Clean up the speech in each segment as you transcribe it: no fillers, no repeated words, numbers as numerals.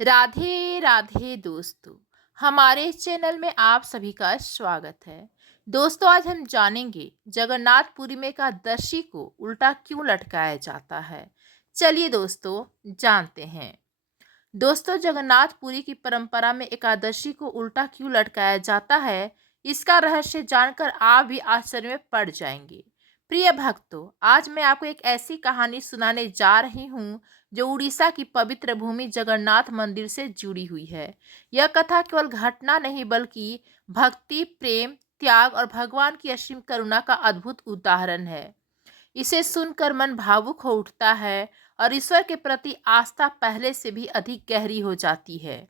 राधे राधे दोस्तों। हमारे इस चैनल में आप सभी का स्वागत है। दोस्तों, आज हम जानेंगे जगन्नाथपुरी में एकादशी को उल्टा क्यों लटकाया जाता है। चलिए दोस्तों, जानते हैं। दोस्तों, जगन्नाथपुरी की परंपरा में एकादशी को उल्टा क्यों लटकाया जाता है, इसका रहस्य जानकर आप भी आश्चर्य में पड़ जाएंगे। प्रिय भक्तों, आज मैं आपको एक ऐसी कहानी सुनाने जा रही हूँ जो उड़ीसा की पवित्र भूमि जगन्नाथ मंदिर से जुड़ी हुई है। यह कथा केवल घटना नहीं बल्कि भक्ति, प्रेम, त्याग और भगवान की असीम करुणा का अद्भुत उदाहरण है। इसे सुनकर मन भावुक हो उठता है और ईश्वर के प्रति आस्था पहले से भी अधिक गहरी हो जाती है।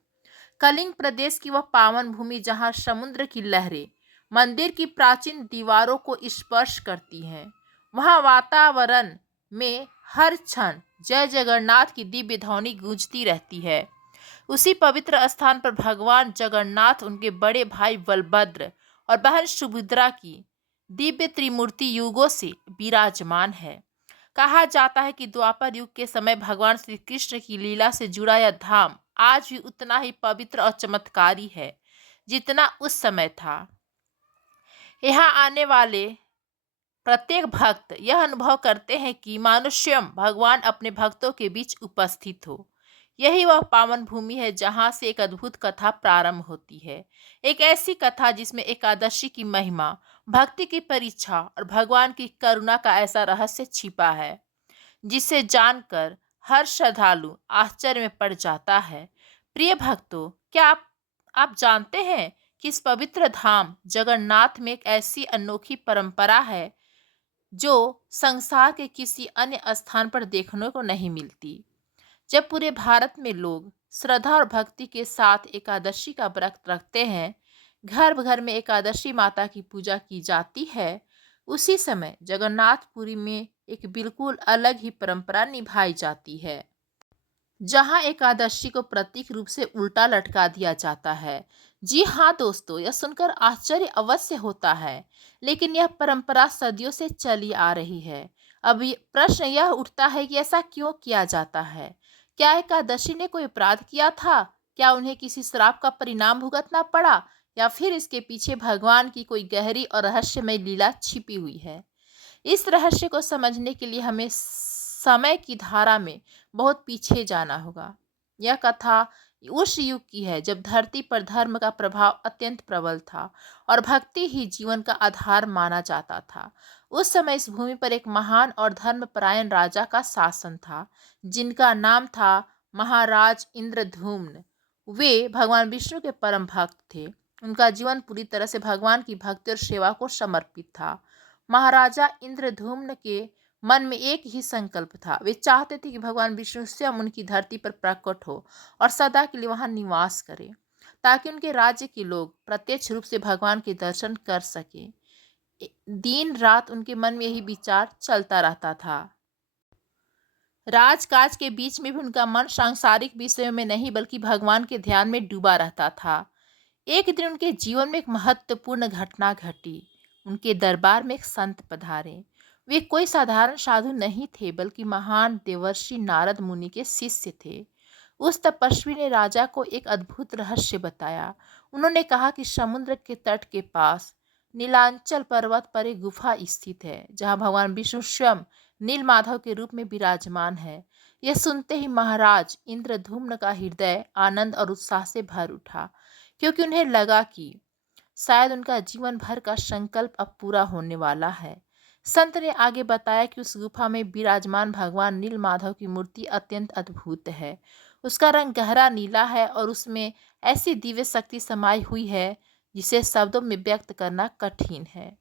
कलिंग प्रदेश की वह पावन भूमि जहाँ समुद्र की लहरें मंदिर की प्राचीन दीवारों को स्पर्श करती हैं, वहाँ वातावरण में हर क्षण जय जगन्नाथ की दिव्य ध्वनि गूंजती रहती है। उसी पवित्र स्थान पर भगवान जगन्नाथ, उनके बड़े भाई बलभद्र और बहन सुभद्रा की दिव्य त्रिमूर्ति युगों से विराजमान है। कहा जाता है कि द्वापर युग के समय भगवान श्री कृष्ण की लीला से जुड़ा यह धाम आज भी उतना ही पवित्र और चमत्कारी है जितना उस समय था। यहाँ आने वाले प्रत्येक भक्त यह अनुभव करते हैं कि मानो स्वयं भगवान अपने भक्तों के बीच उपस्थित हो। यही वह पावन भूमि है जहाँ से एक अद्भुत कथा प्रारंभ होती है। एक ऐसी कथा जिसमें एकादशी की महिमा, भक्ति की परीक्षा और भगवान की करुणा का ऐसा रहस्य छिपा है जिसे जानकर हर श्रद्धालु आश्चर्य में पड़ जाता है। प्रिय भक्तों, क्या आप जानते हैं कि इस पवित्र धाम जगन्नाथ में एक ऐसी अनोखी परंपरा है जो संसार के किसी अन्य स्थान पर देखने को नहीं मिलती। जब पूरे भारत में लोग श्रद्धा और भक्ति के साथ एकादशी का व्रत रखते हैं, घर घर में एकादशी माता की पूजा की जाती है, उसी समय जगन्नाथपुरी में एक बिल्कुल अलग ही परंपरा निभाई जाती है, जहां एकादशी को प्रतीक रूप से उल्टा लटका दिया जाता है। जी हाँ दोस्तों, यह सुनकर आश्चर्य अवश्य होता है, लेकिन यह परंपरा सदियों से चली आ रही है। अब प्रश्न यह उठता है कि ऐसा क्यों किया जाता है। क्या एकादशी ने कोई अपराध किया था? क्या उन्हें किसी श्राप का परिणाम भुगतना पड़ा, या फिर इसके पीछे भगवान की कोई गहरी और रहस्यमय लीला छिपी हुई है? इस रहस्य को समझने के लिए हमें समय की धारा में बहुत पीछे जाना होगा। यह कथा उस युग की है जब धरती पर धर्म का प्रभाव अत्यंत प्रबल था और भक्ति ही जीवन का आधार माना जाता था। उस समय इस भूमि पर एक महान और धर्मपरायण राजा का शासन था, जिनका नाम था महाराज इंद्रधूम्न। वे भगवान विष्णु के परम भक्त थे। उनका जीवन पूरी तरह से भगवान की भक्ति और सेवा को समर्पित था। महाराजा इंद्रधूम्न के मन में एक ही संकल्प था। वे चाहते थे कि भगवान विष्णु स्वयं उनकी धरती पर प्रकट हो और सदा के लिए वहां निवास करे, ताकि उनके राज्य के लोग प्रत्यक्ष रूप से भगवान के दर्शन कर सके। दिन रात उनके मन में यही विचार चलता रहता था। राजकाज के बीच में भी उनका मन सांसारिक विषयों में नहीं बल्कि भगवान के ध्यान में डूबा रहता था। एक दिन उनके जीवन में एक महत्वपूर्ण घटना घटी। उनके दरबार में एक संत पधारे। वे कोई साधारण साधु नहीं थे बल्कि महान देवर्षि नारद मुनि के शिष्य थे। उस तपस्वी ने राजा को एक अद्भुत रहस्य बताया। उन्होंने कहा कि समुद्र के तट के पास नीलांचल पर्वत पर एक गुफा स्थित है, जहाँ भगवान विष्णु स्वयं नील माधव के रूप में विराजमान है। यह सुनते ही महाराज इंद्रधूम्न का हृदय आनंद और उत्साह से भर उठा, क्योंकि उन्हें लगा कि शायद उनका जीवन भर का संकल्प अब पूरा होने वाला है। संत ने आगे बताया कि उस गुफा में विराजमान भगवान नील माधव की मूर्ति अत्यंत अद्भुत है। उसका रंग गहरा नीला है और उसमें ऐसी दिव्य शक्ति समाई हुई है जिसे शब्दों में व्यक्त करना कठिन है।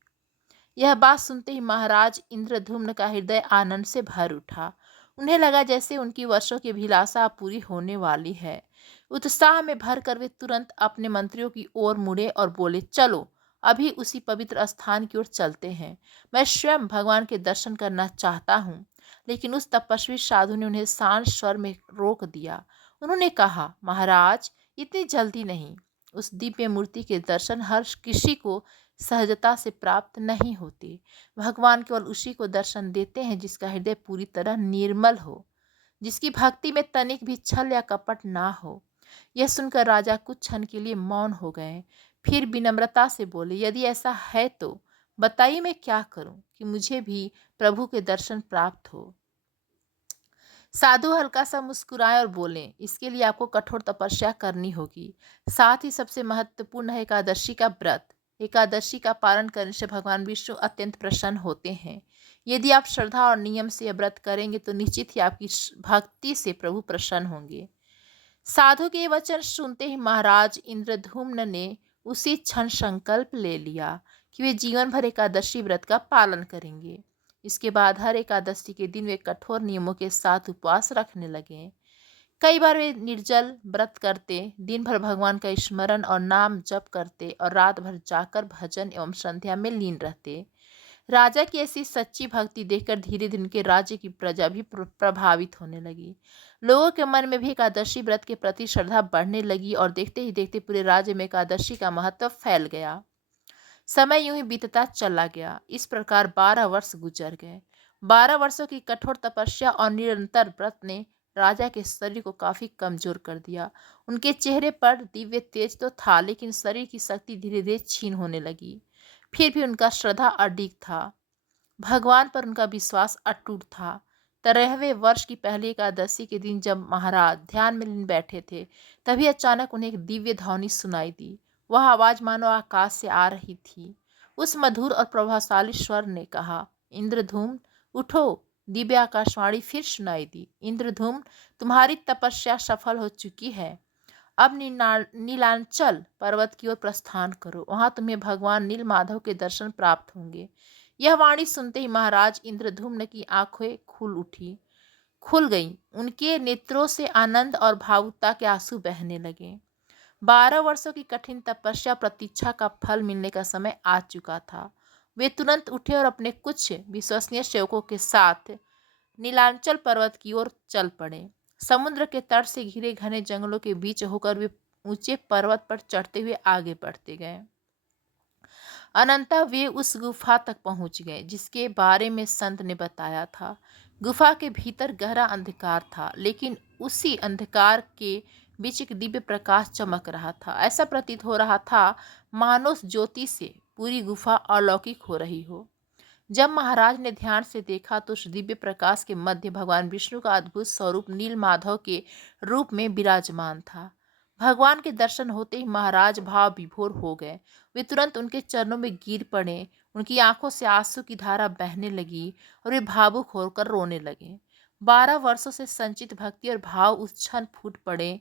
यह बात सुनते ही महाराज इंद्रधूम्न का हृदय आनंद से भर उठा। उन्हें लगा जैसे उनकी वर्षों की अभिलाषा पूरी होने वाली है। उत्साह में भरकर वे तुरंत अपने मंत्रियों की ओर मुड़े और बोले, चलो अभी उसी पवित्र स्थान की ओर चलते हैं। मैं स्वयं भगवान के दर्शन करना चाहता हूँ। लेकिन उस तपस्वी साधु ने उन्हें शांत स्वर में रोक दिया। उन्होंने कहा, महाराज, इतनी जल्दी नहीं। उस दिव्य मूर्ति के दर्शन हर किसी को सहजता से प्राप्त नहीं होते। भगवान केवल उसी को दर्शन देते हैं जिसका हृदय पूरी तरह निर्मल हो, जिसकी भक्ति में तनिक भी छल या कपट ना हो। यह सुनकर राजा कुछ क्षण के लिए मौन हो गए। फिर विनम्रता से बोले, यदि ऐसा है तो बताइए मैं क्या करूं कि मुझे भी प्रभु के दर्शन प्राप्त हो। साधु हल्का सा मुस्कुराए और बोले, इसके लिए आपको कठोर तपस्या करनी होगी। साथ ही सबसे महत्वपूर्ण है एकादशी का व्रत। एकादशी का पालन करने से भगवान विष्णु अत्यंत प्रसन्न होते हैं। यदि आप श्रद्धा और नियम से यह व्रत करेंगे तो निश्चित ही आपकी भक्ति से प्रभु प्रसन्न होंगे। साधु के वचन सुनते ही महाराज इंद्रधूम्न ने उसी क्षण संकल्प ले लिया कि वे जीवन भर एकादशी व्रत का पालन करेंगे। इसके बाद हर एकादशी के दिन वे कठोर नियमों के साथ उपवास रखने लगे। कई बार वे निर्जल व्रत करते, दिन भर भगवान का स्मरण और नाम जप करते और रात भर जाकर भजन एवं संध्या में लीन रहते। राजा की ऐसी सच्ची भक्ति देखकर धीरे धीरे उनके राज्य की प्रजा भी प्रभावित होने लगी। लोगों के मन में भी एकादशी व्रत के प्रति श्रद्धा बढ़ने लगी और देखते ही देखते पूरे राज्य में एकादशी का महत्व फैल गया। समय यूं ही बीतता चला गया। इस प्रकार 12 वर्ष गुजर गए। 12 वर्षों की कठोर तपस्या और निरंतर व्रत ने राजा के शरीर को काफी कमजोर कर दिया। उनके चेहरे पर दिव्य तेज तो था, लेकिन शरीर की शक्ति धीरे धीरे क्षीण होने लगी। फिर भी उनका श्रद्धा अडिग था। भगवान पर उनका विश्वास अटूट था। 13वें वर्ष की पहली एकादशी के दिन जब महाराज ध्यान में लीन बैठे थे, तभी अचानक उन्हें एक दिव्य ध्वनि सुनाई दी। वह आवाज मानो आकाश से आ रही थी। उस मधुर और प्रभावशाली स्वर ने कहा, इंद्रधूम्न उठो। दिव्य आकाशवाणी फिर सुनाई दी, इंद्रधूम्न तुम्हारी तपस्या सफल हो चुकी है। अब नीलांचल पर्वत की ओर प्रस्थान करो, वहां तुम्हें भगवान नील माधव के दर्शन प्राप्त होंगे। यह वाणी सुनते ही महाराज इंद्रधूम्न की आंखें खुल गईं। उनके नेत्रों से आनंद और भावुकता के आंसू बहने लगे। 12 वर्षों की कठिन तपस्या प्रतीक्षा का फल मिलने का समय आ चुका था। वे तुरंत उठे और अपने कुछ विश्वसनीय सेवकों के साथ नीलांचल पर्वत की ओर चल पड़े। समुद्र के तट से घिरे घने जंगलों के बीच होकर वे ऊंचे पर्वत पर चढ़ते हुए आगे बढ़ते गए। अनंतः वे उस गुफा तक पहुंच गए जिसके बारे में संत ने बताया था। गुफा के भीतर गहरा अंधकार था, लेकिन उसी अंधकार के बीच एक दिव्य प्रकाश चमक रहा था। ऐसा प्रतीत हो रहा था मानो उस ज्योति से पूरी गुफा अलौकिक हो रही हो। जब महाराज ने ध्यान से देखा तो उस दिव्य प्रकाश के मध्य भगवान विष्णु का अद्भुत स्वरूप नील माधव के रूप में विराजमान था। भगवान के दर्शन होते ही महाराज भाव विभोर हो गए। वे तुरंत उनके चरणों में गिर पड़े। उनकी आंखों से आंसू की धारा बहने लगी और वे भावुक होकर रोने लगे। 12 वर्षों से संचित भक्ति और भाव उस क्षण फूट पड़े।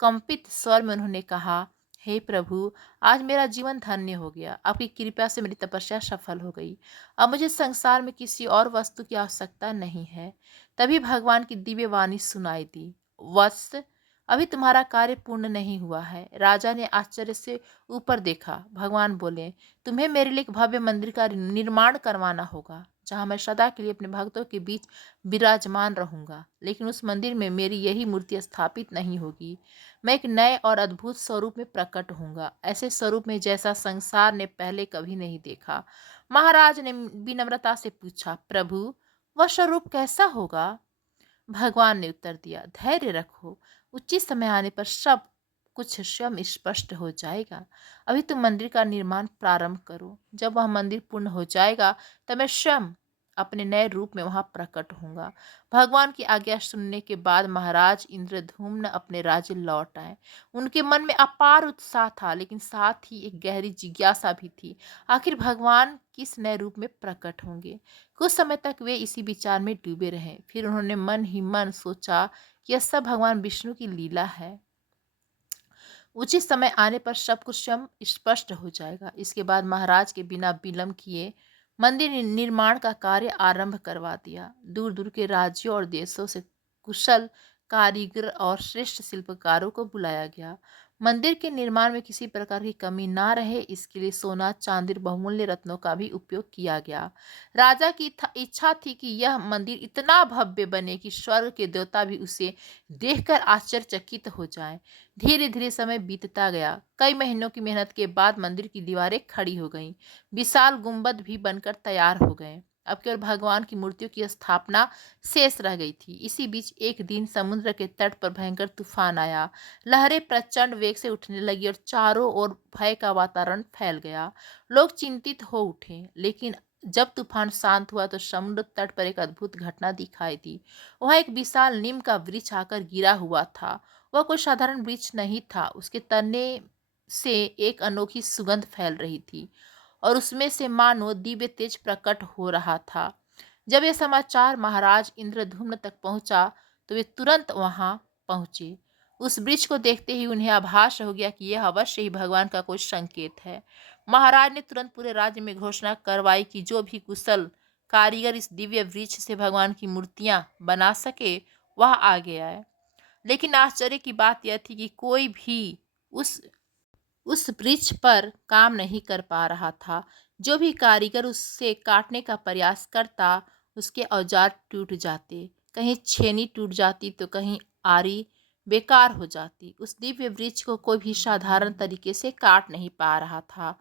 कंपित स्वर में उन्होंने कहा, हे प्रभु, आज मेरा जीवन धन्य हो गया। आपकी कृपा से मेरी तपस्या सफल हो गई। अब मुझे संसार में किसी और वस्तु की आवश्यकता नहीं है। तभी भगवान की दिव्य वाणी सुनाई दी, वत्स, अभी तुम्हारा कार्य पूर्ण नहीं हुआ है। राजा ने आश्चर्य से ऊपर देखा। भगवान बोले, तुम्हें मेरे लिए एक भव्य मंदिर का निर्माण करवाना होगा, जहां मैं सदा के लिए अपने भक्तों के बीच विराजमान रहूंगा। लेकिन उस मंदिर में मेरी यही मूर्ति स्थापित नहीं होगी। मैं एक नए और अद्भुत स्वरूप में प्रकट होऊंगा, ऐसे स्वरूप में जैसा संसार ने पहले कभी नहीं देखा। महाराज ने विनम्रता से पूछा, प्रभु, वह स्वरूप कैसा होगा? भगवान ने उत्तर दिया, धैर्य रखो, उचित समय आने पर सब कुछ स्वयं स्पष्ट हो जाएगा। अभी तुम मंदिर का निर्माण प्रारंभ करो। जब वह मंदिर पूर्ण हो जाएगा तब मैं स्वयं अपने नए रूप में वहां प्रकट होऊंगा। भगवान की आज्ञा सुनने के बाद महाराज इंद्रधूम्न अपने राज्य लौट आए। उनके मन में अपार उत्साह था, लेकिन साथ ही एक गहरी जिज्ञासा भी थी, आखिर भगवान किस नए रूप में प्रकट होंगे। कुछ समय तक वे इसी विचार में डूबे रहे। फिर उन्होंने मन ही मन सोचा कि यह सब भगवान विष्णु की लीला है। उचित समय आने पर सब कुछ स्वयं स्पष्ट हो जाएगा। इसके बाद महाराज के बिना विलंब किए मंदिर निर्माण का कार्य आरंभ करवा दिया। दूर दूर के राज्यों और देशों से कुशल कारीगर और श्रेष्ठ शिल्पकारों को बुलाया गया। मंदिर के निर्माण में किसी प्रकार की कमी ना रहे, इसके लिए सोना, चांदी, बहुमूल्य रत्नों का भी उपयोग किया गया। राजा की इच्छा थी कि यह मंदिर इतना भव्य बने कि स्वर्ग के देवता भी उसे देखकर आश्चर्यचकित हो जाएं। धीरे धीरे समय बीतता गया। कई महीनों की मेहनत के बाद मंदिर की दीवारें खड़ी हो गईं। विशाल गुंबद भी बनकर तैयार हो गए। अब केवल भगवान की मूर्तियों की स्थापना शेष रह गई थी। इसी बीच एक दिन समुद्र के तट पर भयंकर तूफान आया। लहरें प्रचंड वेग से उठने लगी और चारों ओर भय का वातावरण फैल गया। लोग चिंतित हो उठे, लेकिन जब तूफान शांत हुआ तो समुद्र तट पर एक अद्भुत घटना दिखाई दी। वहां एक विशाल नीम का वृक्ष आकर गिरा हुआ था। वह कोई साधारण वृक्ष नहीं था। उसके तने से एक अनोखी सुगंध फैल रही थी और उसमें से मानो दिव्य तेज प्रकट हो रहा था। जब यह समाचार महाराज इंद्रधुम्न तक पहुंचा तो वे तुरंत वहां पहुंचे। उस वृक्ष को देखते ही उन्हें आभास हो गया कि यह अवश्य ही भगवान का कोई संकेत है। महाराज ने तुरंत पूरे राज्य में घोषणा करवाई कि जो भी कुशल कारीगर इस दिव्य वृक्ष से भगवान की मूर्तियां बना सके वह आगे आए। लेकिन आश्चर्य की बात यह थी कि कोई भी उस उस वृक्ष पर काम नहीं कर पा रहा था। जो भी कारीगर उससे काटने का प्रयास करता, उसके औजार टूट जाते। कहीं छेनी टूट जाती तो कहीं आरी बेकार हो जाती। उस दिव्य वृक्ष को कोई भी साधारण तरीके से काट नहीं पा रहा था।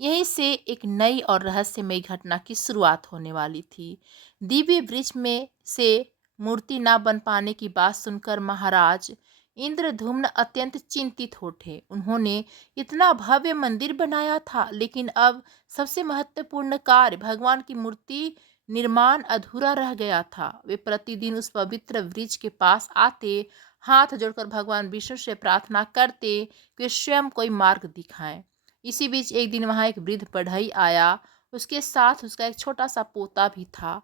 यहीं से एक नई और रहस्यमयी घटना की शुरुआत होने वाली थी। दिव्य वृक्ष में से मूर्ति न बन पाने की बात सुनकर महाराज इंद्रधुम्न अत्यंत चिंतित हो उठे। उन्होंने इतना भव्य मंदिर बनाया था, लेकिन अब सबसे महत्वपूर्ण कार्य भगवान की मूर्ति निर्माण अधूरा रह गया था। वे प्रतिदिन उस पवित्र वृक्ष के पास आते, हाथ जोड़कर भगवान विष्णु से प्रार्थना करते कि वे स्वयं कोई मार्ग दिखाएं। इसी बीच एक दिन वहां एक वृद्ध बढ़ई आया। उसके साथ उसका एक छोटा सा पोता भी था।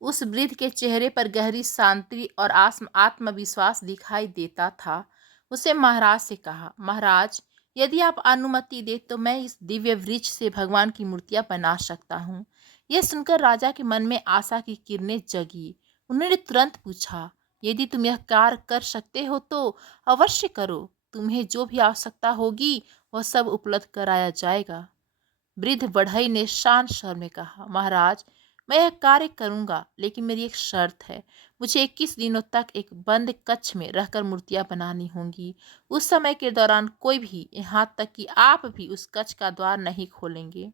उस वृद्ध के चेहरे पर गहरी शांति और आत्मविश्वास दिखाई देता था। उसे महाराज से कहा, महाराज, यदि आप अनुमति दे तो मैं इस दिव्य वृक्ष से भगवान की मूर्तियां बना सकता हूँ। यह सुनकर राजा के मन में आशा की किरणें जगी। उन्होंने तुरंत पूछा, यदि तुम यह कार्य कर सकते हो तो अवश्य करो। तुम्हें जो भी आवश्यकता होगी वह सब उपलब्ध कराया जाएगा। वृद्ध बढ़ई ने शांत स्वर में कहा, महाराज, मैं यह कार्य करूंगा, लेकिन मेरी एक शर्त है। मुझे 21 दिनों तक एक बंद कक्ष में रहकर मूर्तियां बनानी होंगी। उस समय के दौरान कोई भी, यहाँ तक कि आप भी, उस कक्ष का द्वार नहीं खोलेंगे।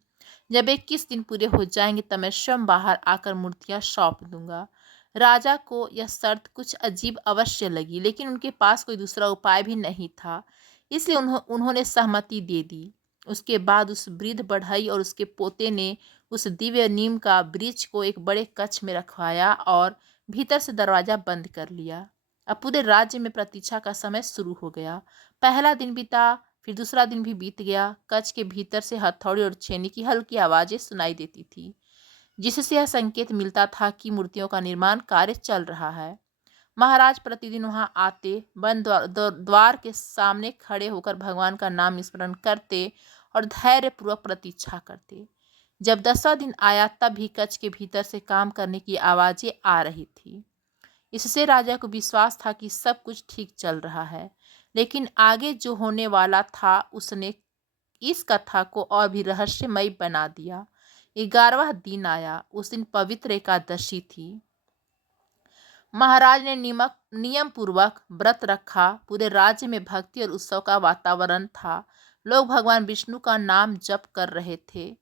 जब 21 दिन पूरे हो जाएंगे तब मैं स्वयं बाहर आकर मूर्तियां सौंप दूंगा। राजा को यह शर्त कुछ अजीब अवश्य लगी, लेकिन उनके पास कोई दूसरा उपाय भी नहीं था, इसलिए उन्होंने सहमति दे दी। उसके बाद उस वृद्ध बढ़ई और उसके पोते ने उस दिव्य नीम का वृक्ष को एक बड़े कक्ष में रखवाया और भीतर से दरवाजा बंद कर लिया। अब पूरे राज्य में प्रतीक्षा का समय शुरू हो गया। पहला दिन बीता, फिर दूसरा दिन भी बीत गया। कक्ष के भीतर से हथौड़ी और छेनी की हल्की आवाजें सुनाई देती थी, जिससे यह संकेत मिलता था कि मूर्तियों का निर्माण कार्य चल रहा है। महाराज प्रतिदिन वहां आते, बंद द्वार के सामने खड़े होकर भगवान का नाम स्मरण करते और धैर्यपूर्वक प्रतीक्षा करते। जब 10वां दिन आया तब भी कक्ष के भीतर से काम करने की आवाजें आ रही थी। इससे राजा को विश्वास था कि सब कुछ ठीक चल रहा है। लेकिन आगे जो होने वाला था उसने इस कथा को और भी रहस्यमयी बना दिया। 11वां दिन आया। उस दिन पवित्र एकादशी थी। महाराज ने नियम पूर्वक व्रत रखा। पूरे राज्य में भक्ति और उत्सव का वातावरण था। लोग भगवान विष्णु का नाम जप कर रहे थे।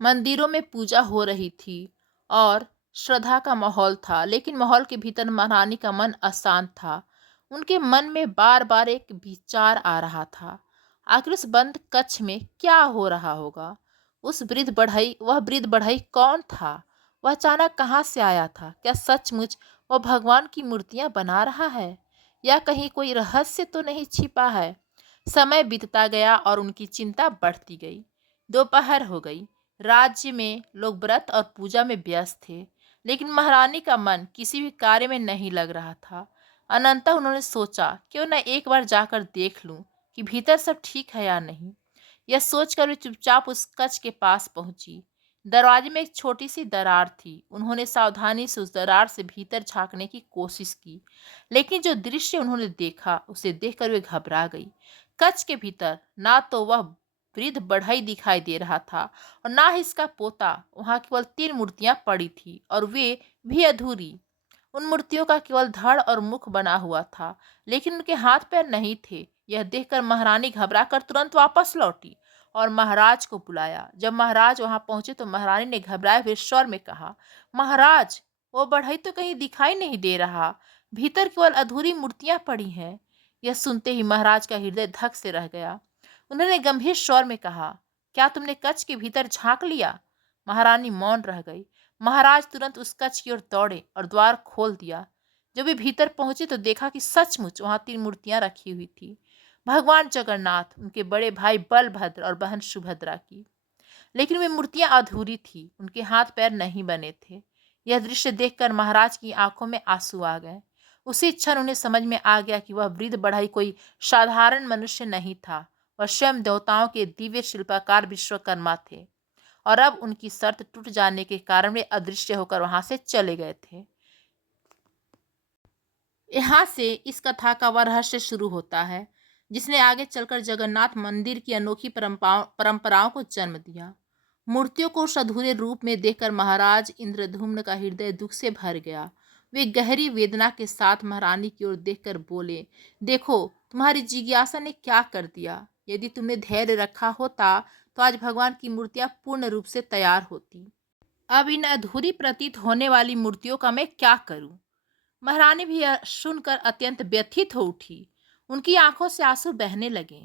मंदिरों में पूजा हो रही थी और श्रद्धा का माहौल था, लेकिन माहौल के भीतर महारानी का मन अशांत था। उनके मन में बार बार एक विचार आ रहा था, आखिर उस बंद कक्ष में क्या हो रहा होगा। वह वृद्ध बढ़ई कौन था? वह अचानक कहाँ से आया था? क्या सचमुच वह भगवान की मूर्तियां बना रहा है, या कहीं कोई रहस्य तो नहीं छिपा है? समय बीतता गया और उनकी चिंता बढ़ती गई। दोपहर हो गई। राज्य में लोग व्रत और पूजा में व्यस्त थे, लेकिन महारानी का मन किसी भी कार्य में नहीं लग रहा था। अनंतः उन्होंने सोचा, क्यों न एक बार जाकर देख लूं कि भीतर सब ठीक है या नहीं। यह सोचकर वे चुपचाप उस कक्ष के पास पहुंची। दरवाजे में एक छोटी सी दरार थी। उन्होंने सावधानी से उस दरार से भीतर झांकने की कोशिश की, लेकिन जो दृश्य उन्होंने देखा उसे देखकर वे घबरा गई। कक्ष के भीतर ना तो वह वृद्ध बढ़ई दिखाई दे रहा था और ना ही इसका पोता। वहां केवल 3 मूर्तियां पड़ी थी और वे भी अधूरी। उन मूर्तियों का केवल धड़ और मुख बना हुआ था, लेकिन उनके हाथ पैर नहीं थे। यह देखकर महारानी घबराकर तुरंत वापस लौटी। और महाराज को बुलाया। जब महाराज वहां पहुंचे तो महारानी ने घबराए हुए स्वर में कहा, महाराज, वो बढ़ई तो कहीं दिखाई नहीं दे रहा, भीतर केवल अधूरी मूर्तियां पड़ी हैं। यह सुनते ही महाराज का हृदय धक से रह गया। उन्होंने गंभीर स्वर में कहा, क्या तुमने कक्ष के भीतर झांक लिया? महारानी मौन रह गई। महाराज तुरंत उस कक्ष की ओर दौड़े और द्वार खोल दिया। जब वे भीतर पहुंचे तो देखा कि सचमुच वहां 3 मूर्तियां रखी हुई थी। भगवान जगन्नाथ, उनके बड़े भाई बलभद्र और बहन सुभद्रा की। लेकिन वे मूर्तियां अधूरी थी, उनके हाथ पैर नहीं बने थे। यह दृश्य देखकर महाराज की आंखों में आंसू आ गए। उसी क्षण उन्हें समझ में आ गया कि वह वृद्ध बढ़ई कोई साधारण मनुष्य नहीं था, वह स्वयं देवताओं के दिव्य शिल्पकार विश्वकर्मा थे। और अब उनकी शर्त टूट जाने के कारण वे अदृश्य होकर वहां से चले गए थे। यहाँ से इस कथा का वह रहस्य शुरू होता है जिसने आगे चलकर जगन्नाथ मंदिर की अनोखी परंपराओं को जन्म दिया। मूर्तियों को उस अधूरे रूप में देखकर महाराज इंद्रधूम्न का हृदय दुख से भर गया। वे गहरी वेदना के साथ महारानी की ओर देखकर बोले, देखो, तुम्हारी जिज्ञासा ने क्या कर दिया। यदि तुमने धैर्य रखा होता तो आज भगवान की मूर्तियां पूर्ण रूप से तैयार होती। अब इन अधूरी प्रतीत होने वाली मूर्तियों का मैं क्या करूं? महारानी भी यह सुनकर अत्यंत व्यथित हो उठी। उनकी आंखों से आंसू बहने लगे।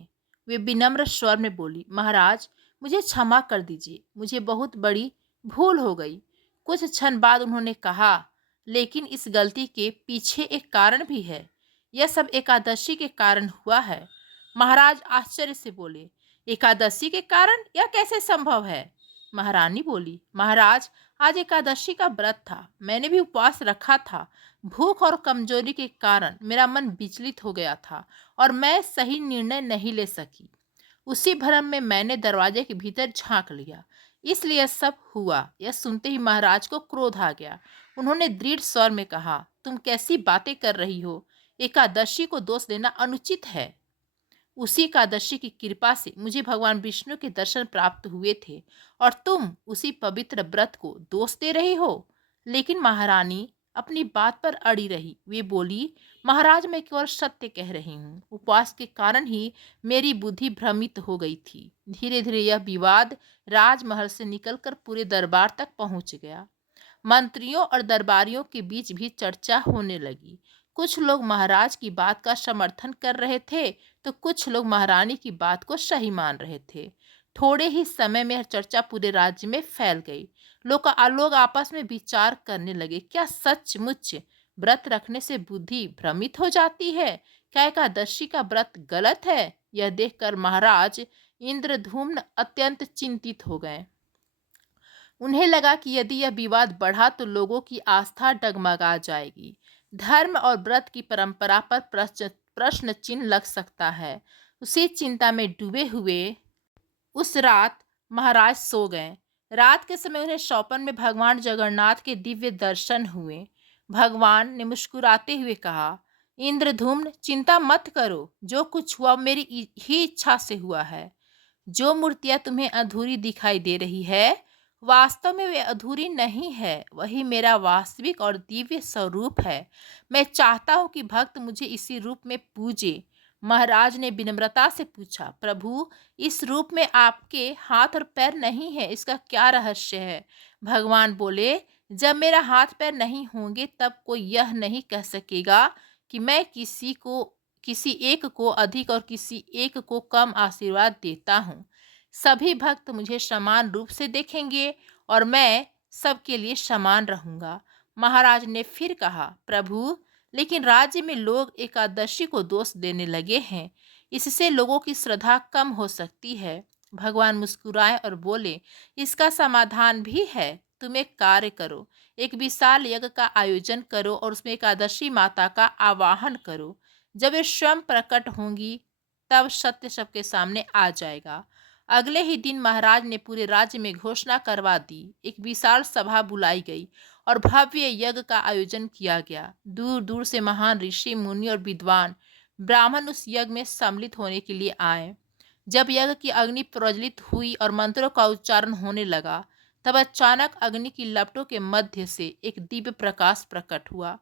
वे विनम्र स्वर में बोली, महाराज, मुझे क्षमा कर दीजिए, मुझे बहुत बड़ी भूल हो गई। कुछ क्षण बाद उन्होंने कहा, लेकिन इस गलती के पीछे एक कारण भी है। यह सब एकादशी के कारण हुआ है। महाराज आश्चर्य से बोले, एकादशी के कारण? यह कैसे संभव है? महारानी बोली, महाराज, आज एकादशी का व्रत था, मैंने भी उपवास रखा था। भूख और कमजोरी के कारण मेरा मन विचलित हो गया था और मैं सही निर्णय नहीं ले सकी। उसी भ्रम में मैंने दरवाजे के भीतर झांक लिया, इसलिए यह सब हुआ। यह सुनते ही महाराज को क्रोध आ गया। उन्होंने दृढ़ स्वर में कहा, तुम कैसी बातें कर रही हो? एकादशी को दोष देना अनुचित है। उसी एकादशी की कृपा से मुझे भगवान विष्णु के दर्शन प्राप्त हुए थे और तुम उसी पवित्र व्रत को दोष दे रही हो। लेकिन महारानी अपनी बात पर अड़ी रही। वे बोली, महाराज, मैं केवल सत्य कह रही हूँ। उपवास के कारण ही मेरी बुद्धि भ्रमित हो गई थी। धीरे धीरे यह विवाद राजमहल से निकलकर पूरे दरबार तक पहुंच गया। मंत्रियों और दरबारियों के बीच भी चर्चा होने लगी। कुछ लोग महाराज की बात का समर्थन कर रहे थे तो कुछ लोग महारानी की बात को सही मान रहे थे। थोड़े ही समय में यह चर्चा पूरे राज्य में फैल गई। लोग आपस में विचार करने लगे, क्या सचमुच व्रत रखने से बुद्धि भ्रमित हो जाती है? क्या एकादशी का व्रत गलत है? यह देखकर महाराज इंद्रधूम्न अत्यंत चिंतित हो गए। उन्हें लगा कि यदि यह विवाद बढ़ा तो लोगों की आस्था डगमगा जाएगी। धर्म और व्रत की परंपरा पर प्रश्न चिन्ह लग सकता है। उसी चिंता में डूबे हुए उस रात महाराज सो गए। रात के समय उन्हें स्वप्न में भगवान जगन्नाथ के दिव्य दर्शन हुए। भगवान ने मुस्कुराते हुए कहा, इंद्रधूम्न, चिंता मत करो, जो कुछ हुआ मेरी ही इच्छा से हुआ है। जो मूर्तियां तुम्हें अधूरी दिखाई दे रही है, वास्तव में वे अधूरी नहीं है, वही मेरा वास्तविक और दिव्य स्वरूप है। मैं चाहता हूँ कि भक्त मुझे इसी रूप में पूजे। महाराज ने विनम्रता से पूछा, प्रभु, इस रूप में आपके हाथ और पैर नहीं है, इसका क्या रहस्य है? भगवान बोले, जब मेरा हाथ पैर नहीं होंगे तब कोई यह नहीं कह सकेगा कि मैं किसी एक को अधिक और किसी एक को कम आशीर्वाद देता हूँ। सभी भक्त मुझे समान रूप से देखेंगे और मैं सबके लिए समान रहूंगा। महाराज ने फिर कहा, प्रभु, लेकिन राज्य में लोग एकादशी को दोष देने लगे हैं, इससे लोगों की श्रद्धा कम हो सकती है। भगवान मुस्कुराए और बोले, इसका समाधान भी है। तुम एक कार्य करो, एक विशाल यज्ञ का आयोजन करो और उसमें एकादशी माता का आवाहन करो। जब वे स्वयं प्रकट होंगी तब सत्य सबके सामने आ जाएगा। अगले ही दिन महाराज ने पूरे राज्य में घोषणा करवा दी। एक विशाल सभा बुलाई गई और भव्य यज्ञ का आयोजन किया गया। दूर दूर से महान ऋषि, मुनि और विद्वान ब्राह्मण उस यज्ञ में सम्मिलित होने के लिए आए। जब यज्ञ की अग्नि प्रज्वलित हुई और मंत्रों का उच्चारण होने लगा, तब अचानक अग्नि की लपटों के मध्य से एक दिव्य प्रकाश प्रकट हुआ।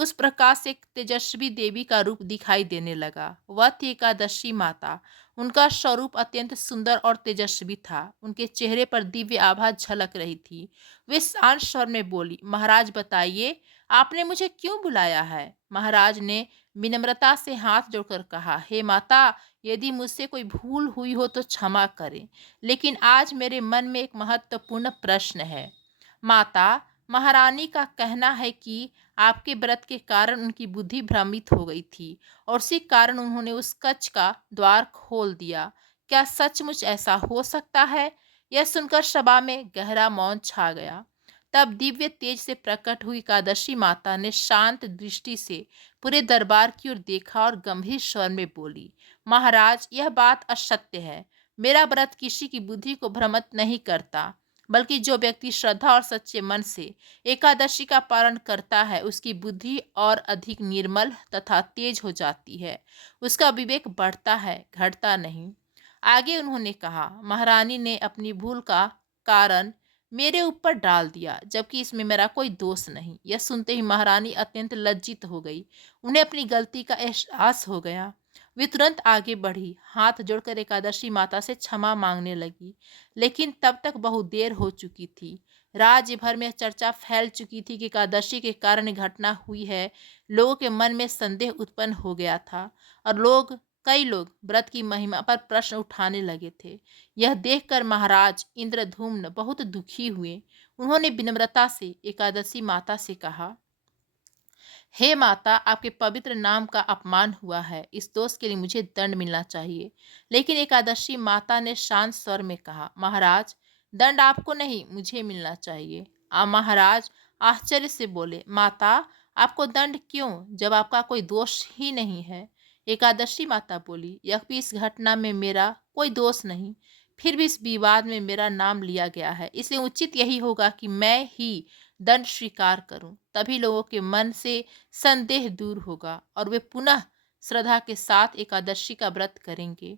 उस प्रकाश से एक तेजस्वी देवी का रूप दिखाई देने लगा। वह थी एकादशी माता। उनका स्वरूप अत्यंत सुंदर और तेजस्वी था। उनके चेहरे पर दिव्य आभा झलक रही थी। वे शांत स्वर में बोली, महाराज बताइए, आपने मुझे क्यों बुलाया है? महाराज ने विनम्रता से हाथ जोड़कर कहा, हे माता, यदि मुझसे कोई भूल हुई हो तो क्षमा करें, लेकिन आज मेरे मन में एक महत्वपूर्ण प्रश्न है। माता, महारानी का कहना है कि आपके व्रत के कारण उनकी बुद्धि भ्रमित हो गई थी और उसी कारण उन्होंने उस कक्ष का द्वार खोल दिया। क्या सचमुच ऐसा हो सकता है? यह सुनकर सभा में गहरा मौन छा गया। तब दिव्य तेज से प्रकट हुई एकादशी माता ने शांत दृष्टि से पूरे दरबार की ओर देखा और गंभीर स्वर में बोली, महाराज, यह बात असत्य है। मेरा व्रत किसी की बुद्धि को भ्रमित नहीं करता, बल्कि जो व्यक्ति श्रद्धा और सच्चे मन से एकादशी का पारण करता है, उसकी बुद्धि और अधिक निर्मल तथा तेज हो जाती है। उसका विवेक बढ़ता है, घटता नहीं। आगे उन्होंने कहा, महारानी ने अपनी भूल का कारण मेरे ऊपर डाल दिया, जबकि इसमें मेरा कोई दोष नहीं। यह सुनते ही महारानी अत्यंत लज्जित हो गई। उन्हें अपनी गलती का एहसास हो गया। वे तुरंत आगे बढ़ी, हाथ जोड़कर एकादशी माता से क्षमा मांगने लगी, लेकिन तब तक बहुत देर हो चुकी थी। राज्य भर में चर्चा फैल चुकी थी कि एकादशी के कारण घटना हुई है। लोगों के मन में संदेह उत्पन्न हो गया था और कई लोग व्रत की महिमा पर प्रश्न उठाने लगे थे। यह देखकर महाराज इंद्रधूम्न बहुत दुखी हुए। उन्होंने विनम्रता से एकादशी माता से कहा, हे माता, आपके पवित्र नाम का अपमान हुआ है। इस दोष के लिए मुझे दंड मिलना चाहिए। लेकिन एकादशी माता ने शांत स्वर में कहा, महाराज, दंड आपको नहीं, मुझे मिलना चाहिए। महाराज आश्चर्य से बोले, माता, आपको दंड क्यों, जब आपका कोई दोष ही नहीं है? एकादशी माता बोली, यह भी इस घटना में मेरा कोई दोष नहीं, फिर भी इस विवाद में मेरा नाम लिया गया है, इसलिए उचित यही होगा कि मैं ही दंड स्वीकार करूं। तभी लोगों के मन से संदेह दूर होगा और वे पुनः श्रद्धा के साथ एकादशी का व्रत करेंगे।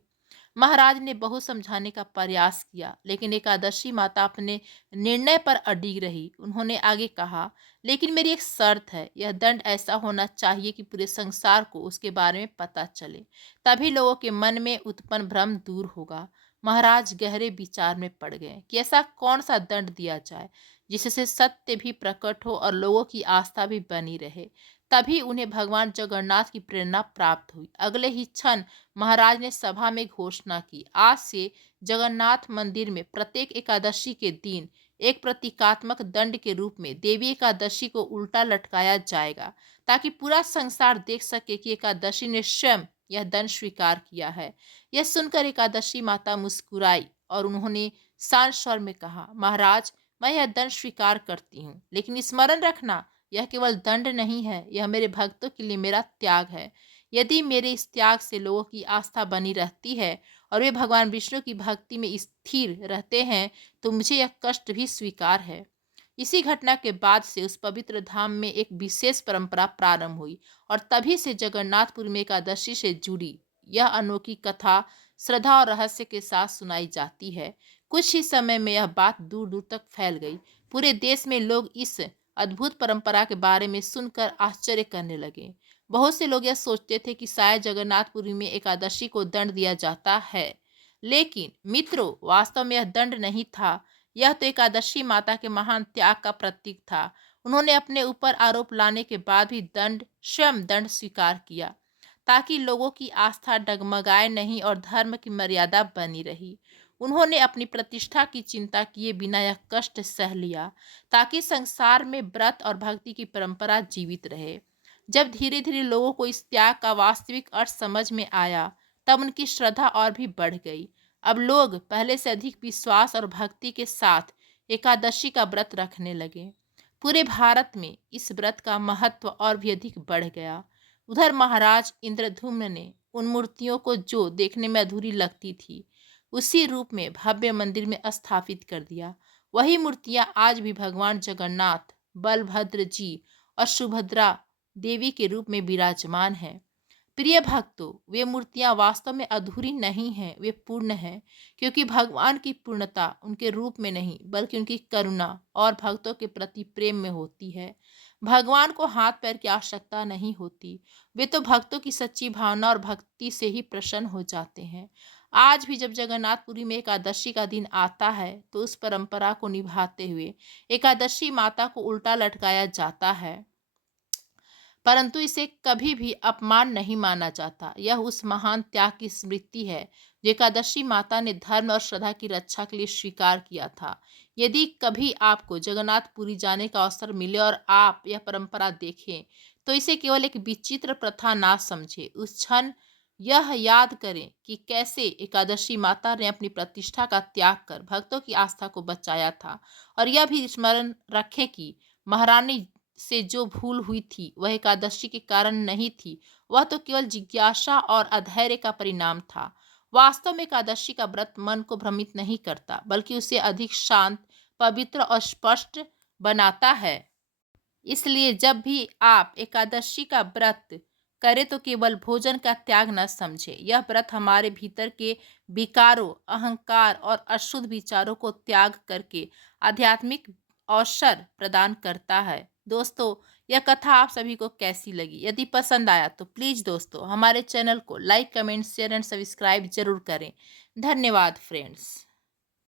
महाराज ने बहुत समझाने का प्रयास किया, लेकिन एकादशी माता अपने निर्णय पर अडिग रही। उन्होंने आगे कहा, लेकिन मेरी एक शर्त है, यह दंड ऐसा होना चाहिए कि पूरे संसार को उसके बारे में पता चले, तभी लोगों के मन में उत्पन्न भ्रम दूर होगा। महाराज गहरे विचार में पड़ गए कि ऐसा कौन सा दंड दिया जाए जिससे सत्य भी प्रकट हो और लोगों की आस्था भी बनी रहे। तभी उन्हें भगवान जगन्नाथ की प्रेरणा प्राप्त हुई। अगले ही क्षण महाराज ने सभा में घोषणा की, आज से जगन्नाथ मंदिर में प्रत्येक एकादशी के दिन एक प्रतीकात्मक दंड के रूप में देवी एकादशी को उल्टा लटकाया जाएगा, ताकि पूरा संसार देख सके कि एकादशी ने स्वयं यह दंड स्वीकार किया है। यह सुनकर एकादशी माता मुस्कुराई और उन्होंने शांत स्वर में कहा, महाराज, मैं यह दंड स्वीकार करती हूँ, लेकिन स्मरण रखना, यह केवल दंड नहीं है, यह मेरे भक्तों के लिए मेरा त्याग है। यदि मेरे इस त्याग से लोगों की आस्था बनी रहती है और वे भगवान विष्णु की भक्ति में स्थिर रहते हैं, तो मुझे यह कष्ट भी स्वीकार है। इसी घटना के बाद से उस पवित्र धाम में एक विशेष परंपरा प्रारंभ हुई और तभी से जगन्नाथपुर में एकादशी से जुड़ी यह अनोखी कथा श्रद्धा और रहस्य के साथ सुनाई जाती है। कुछ ही समय में यह बात दूर दूर तक फैल गई। पूरे देश में लोग इस अद्भुत परंपरा के बारे में सुनकर आश्चर्य करने लगे। बहुत से लोग यह सोचते थे कि शायद जगन्नाथपुरी में एकादशी को दंड दिया जाता है, लेकिन मित्रों, वास्तव में यह दंड नहीं था। यह तो एकादशी माता के महान त्याग का प्रतीक था। उन्होंने अपने ऊपर आरोप लाने के बाद भी स्वयं दंड स्वीकार किया, ताकि लोगों की आस्था डगमगाए नहीं और धर्म की मर्यादा बनी रही। उन्होंने अपनी प्रतिष्ठा की चिंता किए बिना यह कष्ट सह लिया, ताकि संसार में व्रत और भक्ति की परंपरा जीवित रहे। जब धीरे धीरे लोगों को इस त्याग का वास्तविक अर्थ समझ में आया, तब उनकी श्रद्धा और भी बढ़ गई। अब लोग पहले से अधिक विश्वास और भक्ति के साथ एकादशी का व्रत रखने लगे। पूरे भारत में इस व्रत का महत्व और भी अधिक बढ़ गया। उधर महाराज इंद्रधुम्न ने उन मूर्तियों को जो देखने में अधूरी लगती थी, उसी रूप में भव्य मंदिर में स्थापित कर दिया। वही मूर्तियां आज भी भगवान जगन्नाथ, बलभद्र जी और सुभद्रा देवी के रूप में विराजमान हैं। प्रिय भक्तों, वे मूर्तियां वास्तव में अधूरी नहीं हैं, वे पूर्ण हैं, क्योंकि भगवान की पूर्णता उनके रूप में नहीं, बल्कि उनकी करुणा और भक्तों के प्रति प्रेम में होती है। भगवान को हाथ पैर की आवश्यकता नहीं होती। वे तो भक्तों की सच्ची भावना और भक्ति से ही प्रसन्न हो जाते हैं। आज भी जब जगन्नाथपुरी में एकादशी का दिन आता है तो उस परंपरा को निभाते हुए एकादशी माता को उल्टा लटकाया जाता है, परंतु इसे कभी भी अपमान नहीं माना जाता। यह उस महान त्याग की स्मृति है जो एकादशी माता ने धर्म और श्रद्धा की रक्षा के लिए स्वीकार किया था। यदि कभी आपको जगन्नाथपुरी जाने का अवसर मिले और आप यह परंपरा देखें, तो इसे केवल एक विचित्र प्रथा ना समझे। उस क्षण यह याद करें कि कैसे एकादशी माता ने अपनी प्रतिष्ठा का त्याग कर भक्तों की आस्था को बचाया था, और यह भी स्मरण रखें कि महारानी से जो भूल हुई थी वह एकादशी के कारण नहीं थी, वह तो केवल जिज्ञासा और अधैर्य का परिणाम था। वास्तव में एकादशी का व्रत मन को भ्रमित नहीं करता, बल्कि उसे अधिक शांत, पवित्र और स्पष्ट बनाता है। इसलिए जब भी आप एकादशी का व्रत करें तो केवल भोजन का त्याग न समझे। यह व्रत हमारे भीतर के विकारों, अहंकार और अशुद्ध विचारों को त्याग करके आध्यात्मिक अवसर प्रदान करता है। दोस्तों, यह कथा आप सभी को कैसी लगी? यदि पसंद आया तो प्लीज़ दोस्तों हमारे चैनल को like, comment, share and subscribe जरूर करें। धन्यवाद फ्रेंड्स।